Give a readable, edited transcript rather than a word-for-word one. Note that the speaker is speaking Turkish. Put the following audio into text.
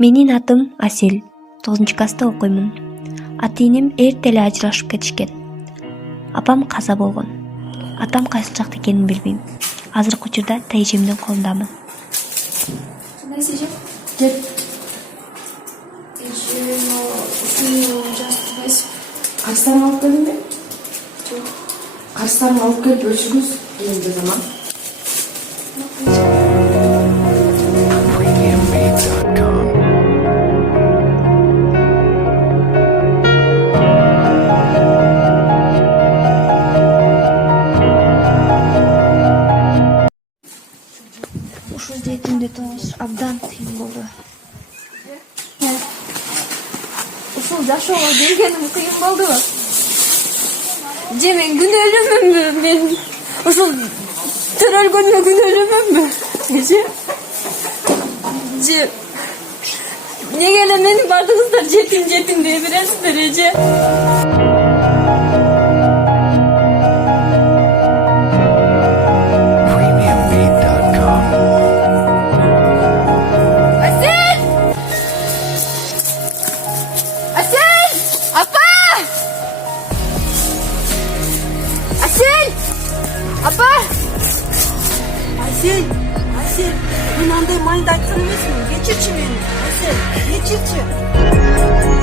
Менин атым Асел. 9-класста окуймун. Ата-энем эрте эле ажырашып кетишкен. Апам каза болгон. Атам кайсы жакта экенин билбейм. Азыркы учурда тайжемдин колундамын. Neyse gel. Kaçtan alıp geldin mi? Çok. Kaçtan alıp gelip ölçünüz elinde zaman. Ушул жетимди табыш абдан кыйын болду. Ушул жашоого келгеним кыйын болду. Же мен күнөөлүүмүнбү? Мен ушул төрөлгөнүмө күнөөлүүмүнбү? Же неге эле мени бардыгыңыздар жетим дей бересиздер эже? Асел, мен андай майда айтқан емеспін. Geçirші мені. Асел, geçirші.